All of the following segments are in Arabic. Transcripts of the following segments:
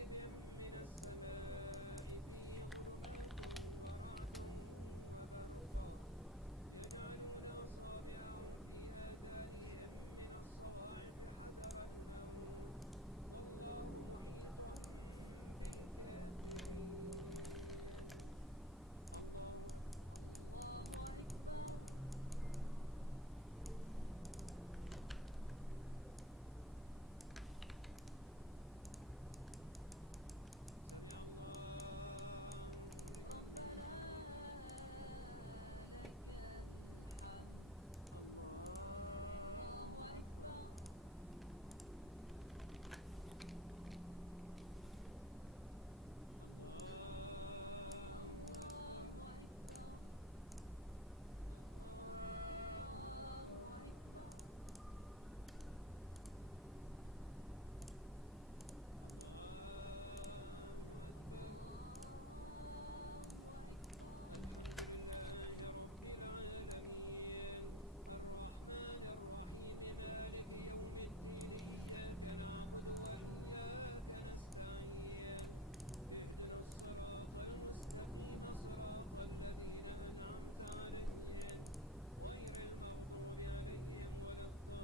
كصيب من السماء فيه ظلمات ورعد وبرق يجعلون أصابعهم في آذانهم من الصواعق حذر الموت والله محيط بالكافرين. الله أكبر. سمع الله ربنا لك الحمد. الله أكبر. الحمد لله رب العالمين الرحمن الرحيم مالك يوم الدين إياك نعبد وإياك نستعين اهدنا الصراط المستقيم صراط الذين أنعمت عليهم غير المغضوب عليهم ولا الضالين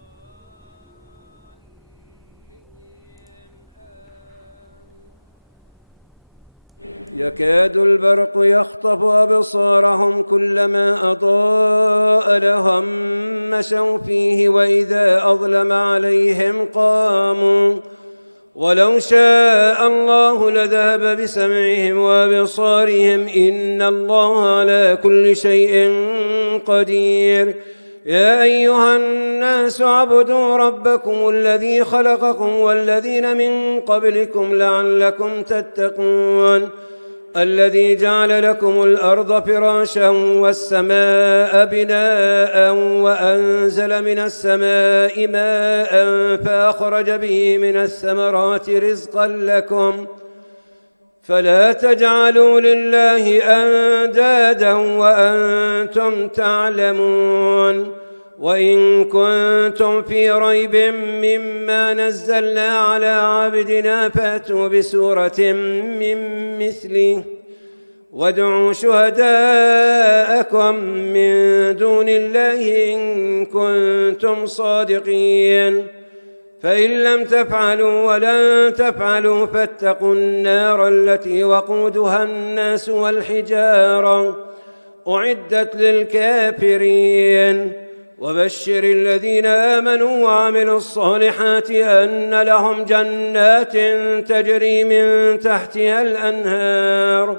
آمين. يكاد البرق يخطف أبصارهم كلما أضاء لهم مشوا فيه وإذا أظلم عليهم قاموا ولو شاء الله لذهب بسمعهم وأبصارهم إن الله على كل شيء قدير. يا أيها الناس اعبدوا ربكم الذي خلقكم والذين من قبلكم لعلكم تتقون الذي جعل لكم الأرض فراشا والسماء بناء وأنزل من السماء ماء فأخرج به من الثمرات رزقا لكم فلا تجعلوا لله أندادا وأنتم تعلمون. وإن كنتم في ريب مما نزلنا على عبدنا فأتوا بسورة من مثله وادعوا شهداءكم من دون الله إن كنتم صادقين فإن لم تفعلوا ولن تفعلوا فاتقوا النار التي وقودها الناس والحجارة أعدت للكافرين. وبشر الذين آمنوا وعملوا الصالحات أن لهم جنات تجري من تحتها الأنهار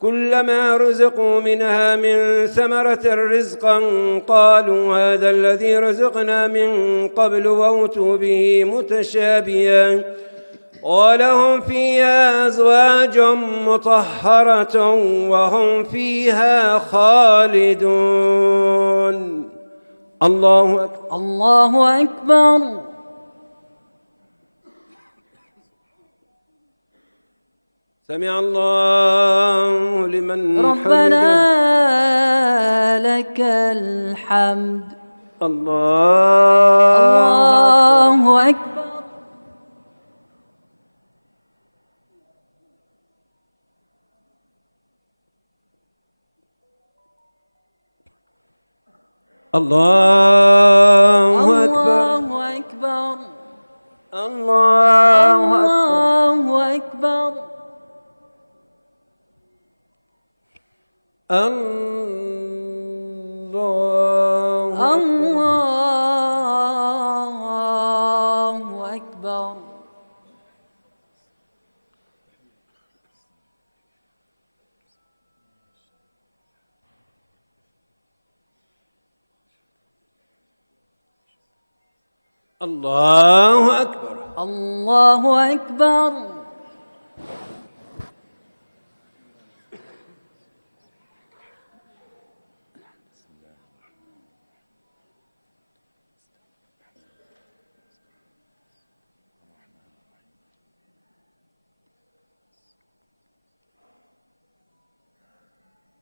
كلما رزقوا منها من ثمرة رزقا قالوا هذا الذي رزقنا من قبل وأوتوا به متشابها ولهم فيها أزواج مطهرة وهم فيها خالدون. الله أكبر. الله أكبر. سمع الله لمن ربنا لك الحمد. الله أكبر. الله أكبر. الله أكبر. الله أكبر. الله أكبر. الله أكبر.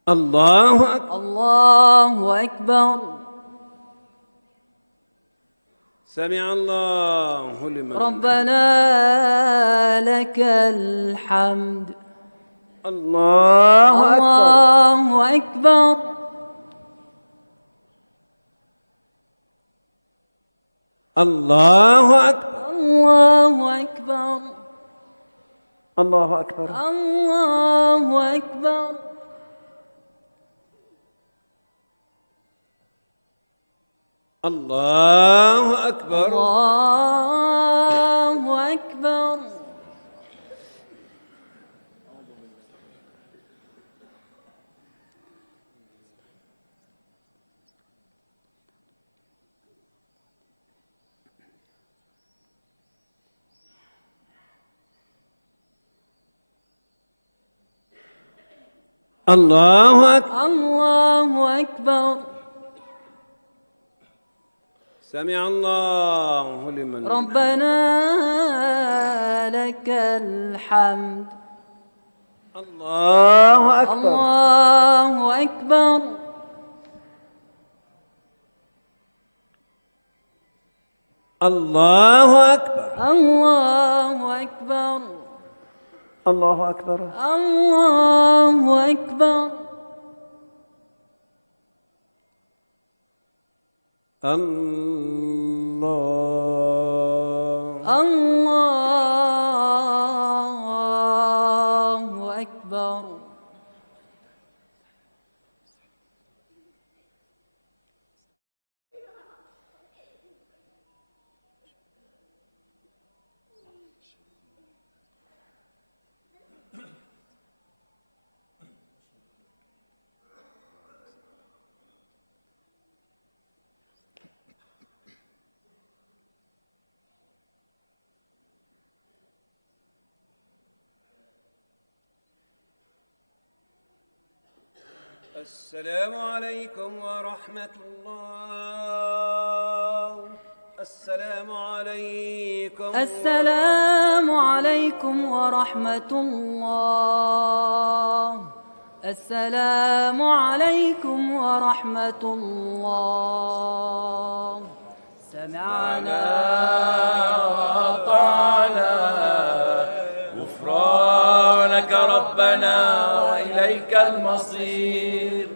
الله أكبر. الله أكبر. سمع الله لمن ربنا لك الحمد. الله أكبر. الله أكبر. الله أكبر. الله أكبر. الله أكبر. الله أكبر. الله أكبر. الله أكبر. الله أكبر. الله أكبر. سمع الله لمن ربنا لك الحمد. الله أكبر. الله أكبر. الله أكبر. الله أكبر. الله أكبر. الله أكبر. الله الله أكبر. السلام عليكم ورحمة الله. السلام عليكم. السلام عليكم ورحمة الله. السلام عليكم ورحمة الله. سمعنا وأطعنا غفرانك ربنا وإليك المصير.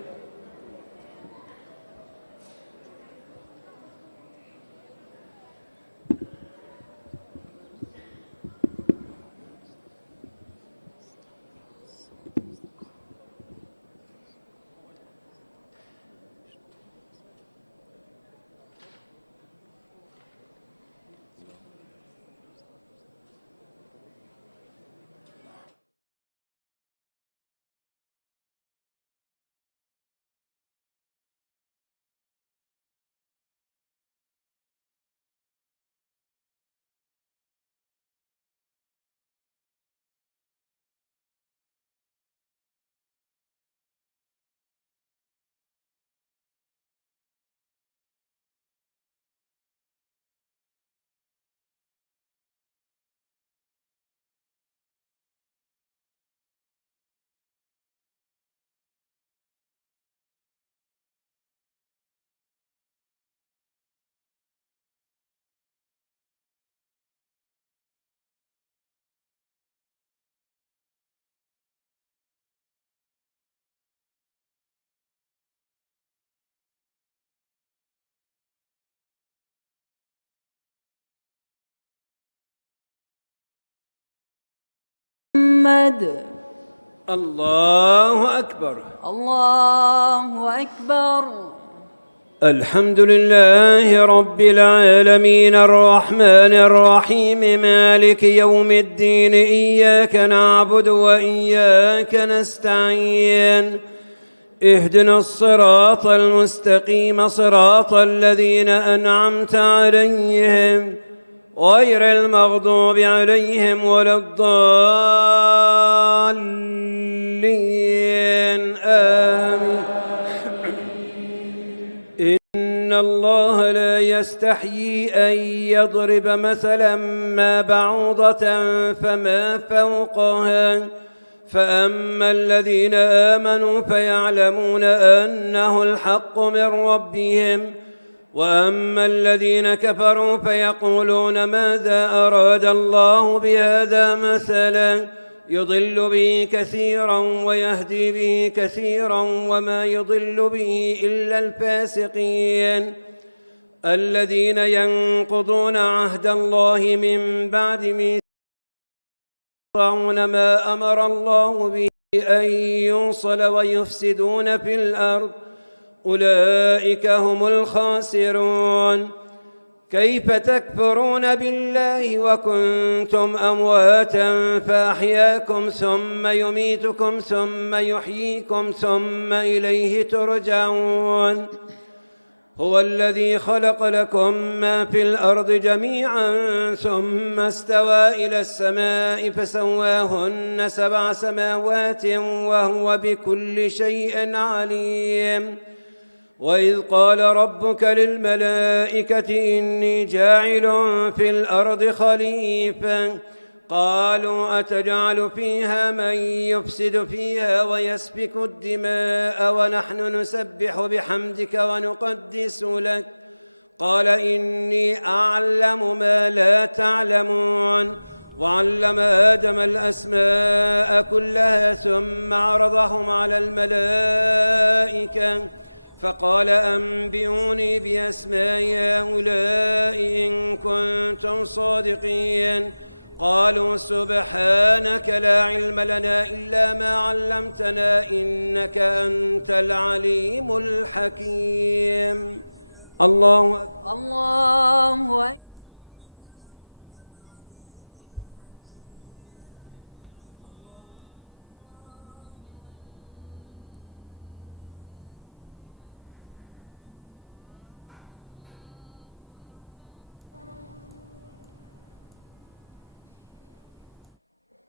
محمد. الله أكبر. الله أكبر. الحمد لله رب العالمين الرحمن الرحيم مالك يوم الدين. إياك نعبد وإياك نستعين. اهدنا الصراط المستقيم صراط الذين أنعمت عليهم غير المغضوب عليهم ولا الضالين. آمين. إن الله لا يستحيي أن يضرب مثلا ما بعوضة فما فوقها فأما الذين آمنوا فيعلمون أنه الحق من ربهم وأما الذين كفروا فيقولون ماذا أراد الله بهذا مثلا يضل به كثيرا ويهدي به كثيرا وما يضل به إلا الفاسقين الذين ينقضون عهد الله من بعد ميثاقه ويقطعون ما أمر الله به أن يوصل ويفسدون في الأرض أولئك هم الخاسرون. كيف تكفرون بالله وكنتم أمواتا فأحياكم ثم يميتكم ثم يحييكم ثم إليه ترجعون. هو الذي خلق لكم ما في الأرض جميعا ثم استوى إلى السماء فسواهن 7 سماوات وهو بكل شيء عليم. وإذ قال ربك للملائكة إني جاعل في الأرض خليفة قالوا أتجعل فيها من يفسد فيها ويسفك الدماء ونحن نسبح بحمدك ونقدس لك قال إني أعلم ما لا تعلمون. وعلم آدم الأسماء كلها ثم عرضهم على الملائكة فقال أنبئوني بأسماء هؤلاء إن كنتم صادقين. قالوا سبحانك لا علم لنا إلا ما علمتنا إنك أنت العليم الحكيم. الله أكبر. الله أكبر.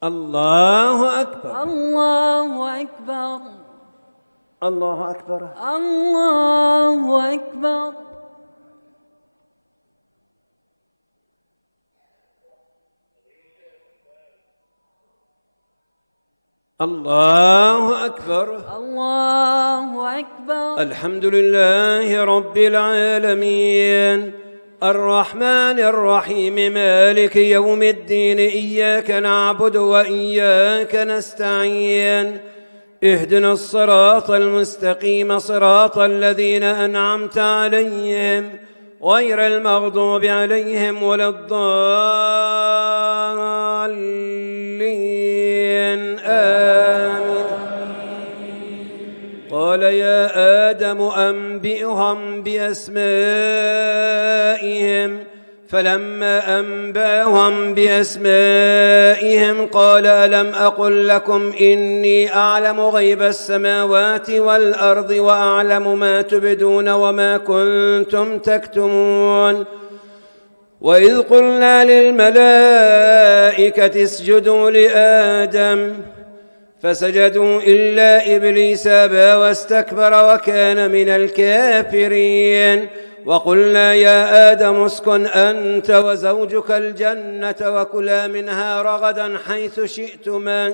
الله أكبر. الله أكبر. الله أكبر. الله أكبر. الله أكبر. الله أكبر. الحمد لله رب العالمين الرحمن الرحيم مالك يوم الدين إياك نعبد وإياك نستعين اهدنا الصراط المستقيم صراط الذين أنعمت عليهم غير المغضوب عليهم ولا الضالين آمين. قال يا آدم أنبئهم بأسمائهم فلما أنباهم بأسمائهم قال ألم أقل لكم إني أعلم غيب السماوات والأرض وأعلم ما تبدون وما كنتم تكتمون. وإذ قلنا للملائكة اسجدوا لآدم فسجدوا إلا إبليس أبى واستكبر وكان من الكافرين. وقلنا يا آدم اسكن أنت وزوجك الجنة وكلا منها رغدا حيث شئتما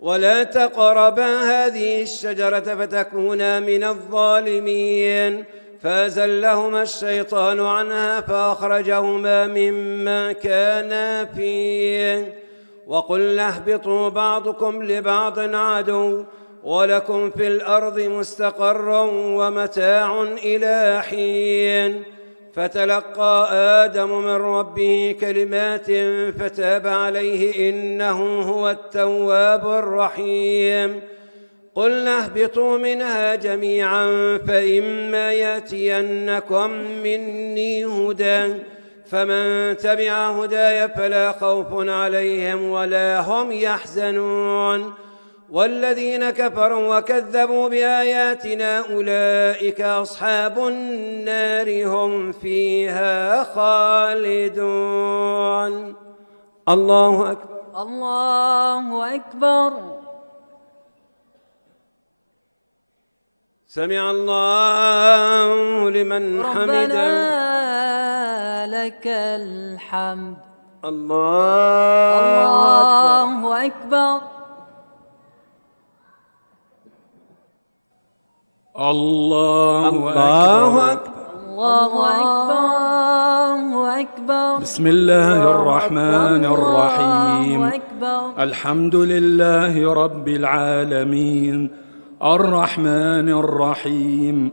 ولا تقربا هذه الشجرة فتكونا من الظالمين. فأزلهما الشيطان عنها فأخرجهما مما كانا فيه. وقلنا اهبطوا بعضكم لبعض عدو ولكم في الأرض مستقر ومتاع إلى حين. فتلقى آدم من ربه كلمات فتاب عليه إنه هو التواب الرحيم. قلنا اهبطوا منها جميعا فإما يأتينكم مني هدى فمن تبع هداي فلا خوف عليهم ولا هم يحزنون. والذين كفروا وكذبوا بآياتنا أولئك أصحاب النار هم فيها خالدون. الله أكبر. الله أكبر. سمع الله لمن حمده. ربنا لك الحمد. الله أكبر. الله أكبر. أكبر. الله أكبر. أكبر. بسم الله الرحمن الرحيم. الله أكبر. الحمد لله رب العالمين الرحمن الرحيم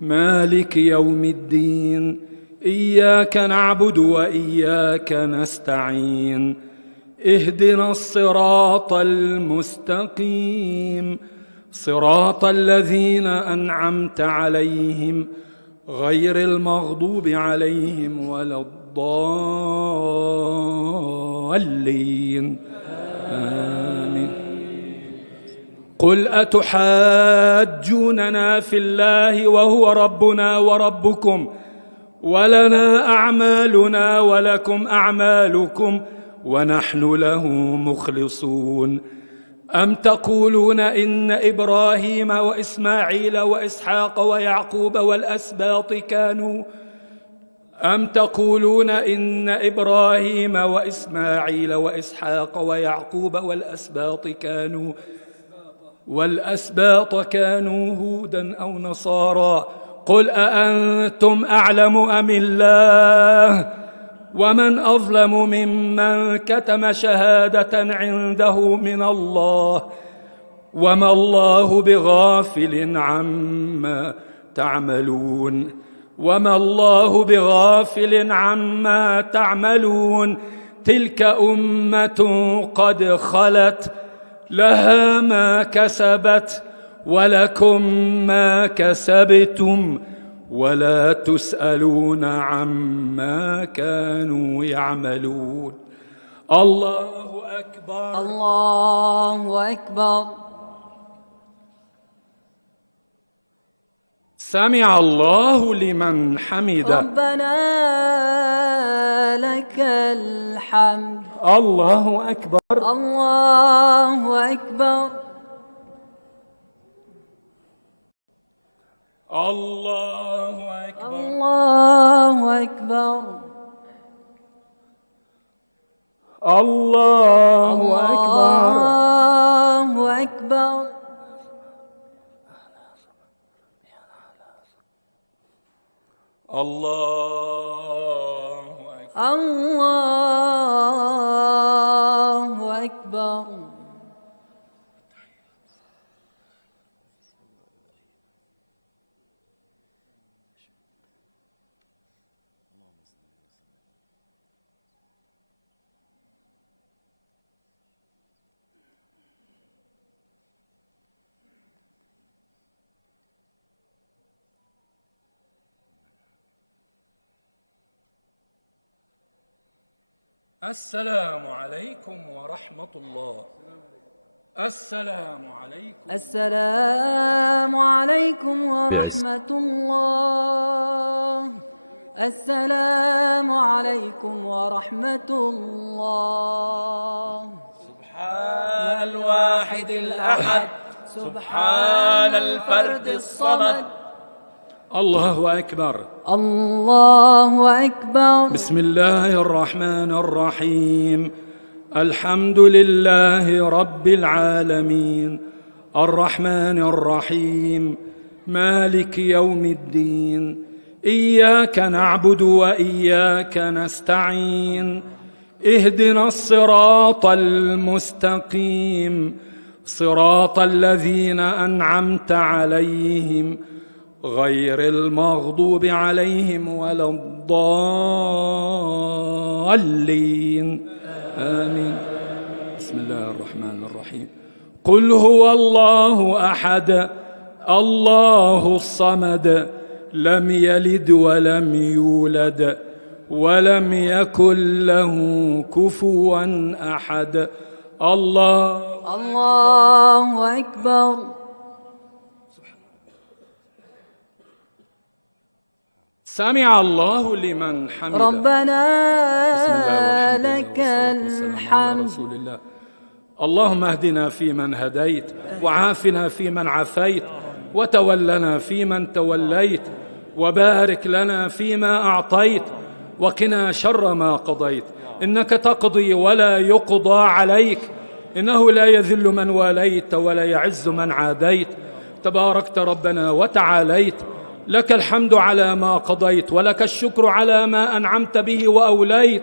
مالك يوم الدين إياك نعبد وإياك نستعين اهدنا الصراط المستقيم صراط الذين أنعمت عليهم غير المغضوب عليهم ولا الضالين آمين. قل أتحاجوننا في الله وهو ربنا وربكم ولنا أعمالنا ولكم أعمالكم ونحن له مخلصون أم تقولون إن إبراهيم وإسماعيل وإسحاق ويعقوب والأسباط كانوا أم تقولون إن إبراهيم وإسماعيل وإسحاق ويعقوب والأسباط كانوا هودا أو نصارى قل أأنتم أعلم أم الله ومن أظلم ممن كتم شهادة عنده من الله وما الله بغافل عما تعملون تلك أمة قد خلت لها ما كسبت ولكم ما كسبتم ولا تسألون عما كانوا يعملون. الله أكبر. الله أكبر. سمع الله لمن حمده. ربنا لك الحمد. الله أكبر. الله أكبر. الله أكبر. الله أكبر. الله أكبر. الله أكبر. الله أكبر. الله أكبر. السلام عليكم ورحمة الله. السلام عليكم. السلام عليكم ورحمة الله. السلام عليكم ورحمة الله. سبحان الواحد الأحد سبحان الفرد الصمد. الله أكبر. الله أكبر. بسم الله الرحمن الرحيم الحمد لله رب العالمين الرحمن الرحيم مالك يوم الدين إياك نعبد وإياك نستعين اهدنا الصراط المستقيم صراط الذين أنعمت عليهم غير المغضوب عليهم ولا الضالين آمين. بسم الله الرحمن الرحيم قل هو الله أحد الله الصمد لم يلد ولم يولد ولم يكن له كفوا أحد. الله أكبر. سمع الله لمن حمده. ربنا لك الحمد. الحمد. اللهم اهدنا فيمن هديت وعافنا فيمن عافيت وتولنا فيمن توليت وبارك لنا فيما أعطيت وقنا شر ما قضيت إنك تقضي ولا يقضى عليك إنه لا يذل من واليت ولا يعز من عاديت تباركت ربنا وتعاليت لك الحمد على ما قضيت، ولك الشكر على ما أنعمت به وأوليت.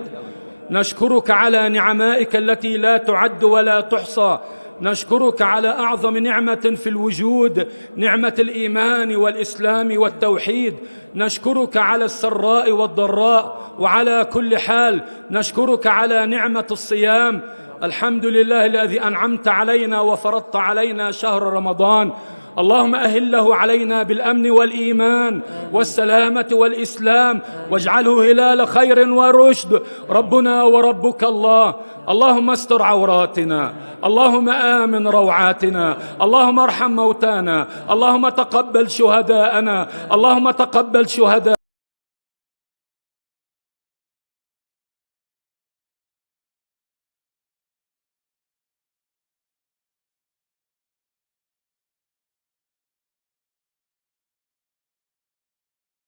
نشكرك على نعمائك التي لا تعد ولا تحصى. نشكرك على أعظم نعمة في الوجود، نعمة الإيمان والإسلام والتوحيد. نشكرك على السراء والضراء وعلى كل حال. نشكرك على نعمة الصيام. الحمد لله الذي أنعمت علينا وفرضت علينا شهر رمضان. اللهم أهله علينا بالأمن والإيمان والسلامة والإسلام، واجعله هلال خير ورشد. ربنا وربك الله. اللهم استر عوراتنا، اللهم آمن روعاتنا، اللهم ارحم موتانا، اللهم تقبل شهداءنا، اللهم تقبل شهداء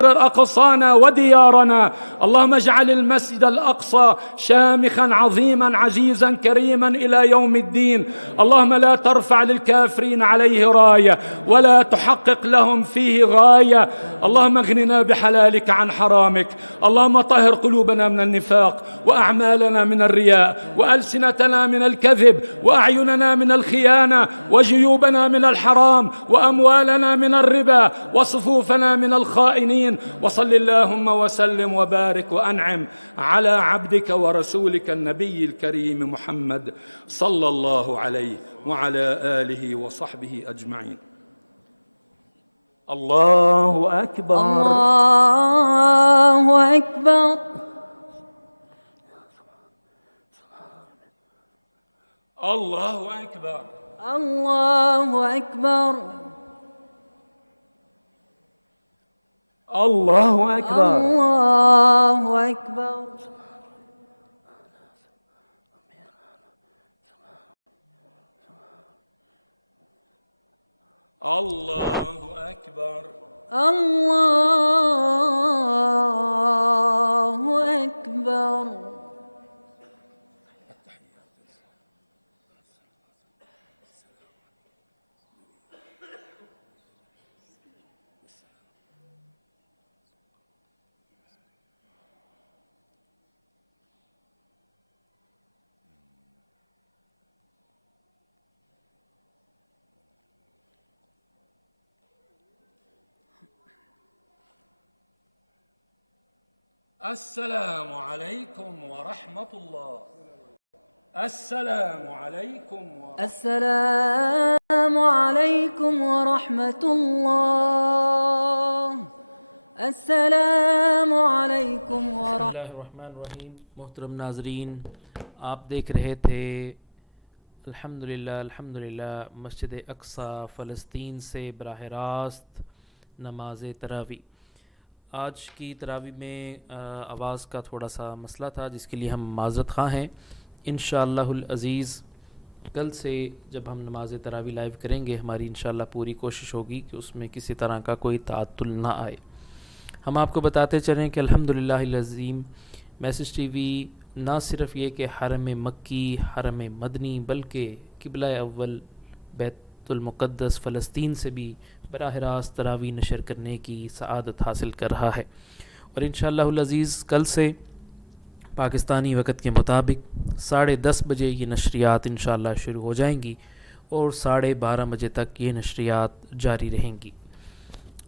أقصانا وديارنا. اللهم اجعل المسجد الأقصى شامخا عظيما عزيزا كريما إلى يوم الدين. اللهم لا ترفع للكافرين عليه راية ولا تحقق لهم فيه غاية. اللهم اغننا بحلالك عن حرامك. اللهم طهر قلوبنا من النفاق، وأعمالنا من الرياء، وألسنتنا من الكذب، وأعيننا من الخيانة، وجيوبنا من الحرام، وأموالنا من الربا، وصفوفنا من الخائنين. وصل اللهم وسلم وبارك وأنعم على عبدك ورسولك النبي الكريم محمد صلى الله عليه وعلى آله وصحبه أجمعين. الله أكبر. الله أكبر. الله أكبر. الله أكبر. الله أكبر. الله أكبر. الله أكبر. الله أكبر. السلام عليكم ورحمة الله. السلام عليكم السلام عليكم ورحمة الله. السلام عليكم ورحمة बिस्मिल्लाहिर्रहमानिर्रहीम। मोहतरम नाजरीन, आप देख रहे थे अल्हम्दुलिल्लाह मस्जिद अक्सा फ़लस्तीन से बराह रास्त नमाज तरावी। आज की तरावी में आवाज़ का थोड़ा सा मसला था, जिसके लिए हम माज़रत ख़्वाह हैं। इंशाअल्लाहुल अज़ीज़ कल से जब हम नमाज तरावी लाइव करेंगे, हमारी इंशाअल्लाह पूरी कोशिश होगी कि उसमें किसी तरह का कोई ताअत्तुल ना आए। हम आपको बताते चलें कि अल्हम्दुलिल्लाहिल अज़ीम मैसेज टीवी ना सिर्फ़ ये कि हरम मक्की, हरम मदनी, बल्कि क़िबला अव्वल बैतुल मुक़द्दस फ़लस्तीन से भी बराह रास्त तरावी नशर करने की सआदत हासिल कर रहा है। और इंशाअल्लाहुल अज़ीज़ कल से पाकिस्तानी वक़्त के मुताबिक 10:30 बजे ये नशरियात इंशाअल्लाह शुरू हो जाएंगी और 12:30 बजे तक ये नशरियात जारी रहेंगी।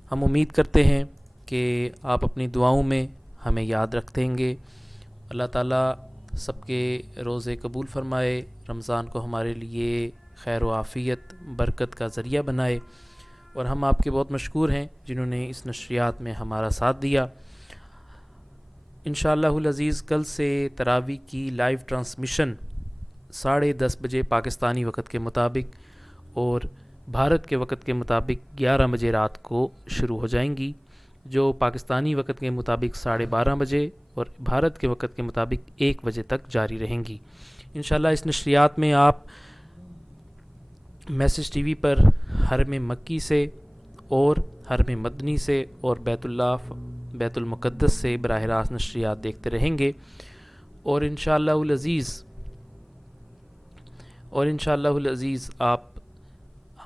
हम उम्मीद करते हैं कि आप अपनी दुआओं में हमें याद रखेंगे। अल्लाह ताला सबके रोज़े कबूल फ़रमाए, रमज़ान को हमारे लिए खैर व आफ़ियत बरकत का ज़रिया बनाए। और हम आपके बहुत मशकूर हैं जिन्होंने इस नशरियात में हमारा साथ दिया। इंशाअल्लाहुल अज़ीज़ कल से तरावी की लाइव ट्रांसमिशन 10:30 बजे पाकिस्तानी वक़्त के मुताबिक और भारत के वक़्त के मुताबिक 11 बजे रात को शुरू हो जाएंगी, जो पाकिस्तानी वक़्त के मुताबिक 12:30 बजे और भारत के वक़्त के मुताबिक 1 बजे तक जारी रहेंगी। इंशाअल्लाह इस नशरियात में आप मैसेज टीवी पर हरम मक्की से और हरम मदनी से और बैतुल मुक़द्दस से बराह रास्त नशरियात देखते रहेंगे। और इंशाअल्लाहुल अज़ीज़ आप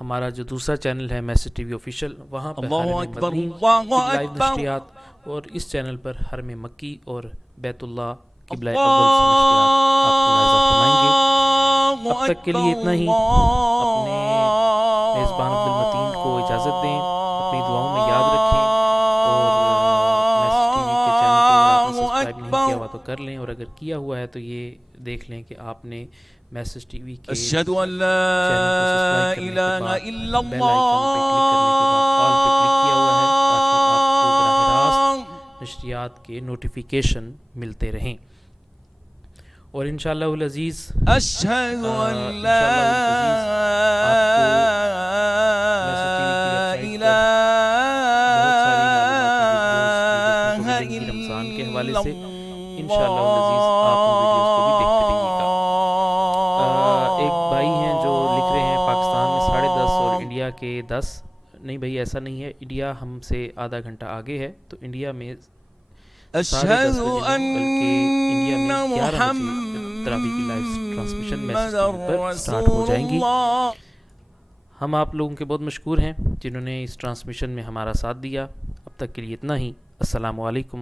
ہمارا جو دوسرا چینل ہے میسج ٹی وی آفیشیل، وہاں پر اللہ حرم اکبر، مدنی اللہ کی لائیو اکبر۔ نشریات، اور اس چینل پر حرم مکی اور بیت اللہ قبلہ اول سے نشریات آپ کو لاحظہ فرمائیں گے۔ اب تک کے لیے اتنا ہی۔ اپنے میزبان عبد المتین کو اجازت دیں، اپنی دعاؤں میں یاد رکھیں، اور میسج ٹی وی کے چینل کو اگر آپ نے سبسکرائب نہیں کیا ہوا تو کر لیں، اور اگر کیا ہوا ہے تو یہ دیکھ لیں کہ آپ نے میسج ٹی وی کے اشہد ان لا الہ الا بیل آئیکن پہ کلک کرنے کے بعد آل پہ کلک کیا ہوا ہے، تاکہ آپ کو براہ راست نشریات کے نوٹیفیکیشن ملتے رہیں۔ اور انشاءاللہ العزیز اشہد ان لا رمضان کے حوالے سے انشاءاللہ العزیز آپ ان ویڈیوز کو بھی دیکھتے رہیے گا۔ ایک بھائی ہیں جو لکھ رہے ہیں پاکستان میں 10:30 اور انڈیا کے 10۔ نہیں بھائی، ایسا نہیں ہے، انڈیا ہم سے آدھا گھنٹہ آگے ہے، تو انڈیا میں 10:30 بجے بلکہ انڈیا میں 11 بجے تراویح کی لائیو ٹرانسمیشن میسج پر سٹارٹ ہو جائیں گی۔ ہم آپ لوگوں کے بہت مشکور ہیں جنہوں نے اس ٹرانسمیشن میں ہمارا ساتھ دیا۔ اب تک کے لیے اتنا ہی۔ السلام علیکم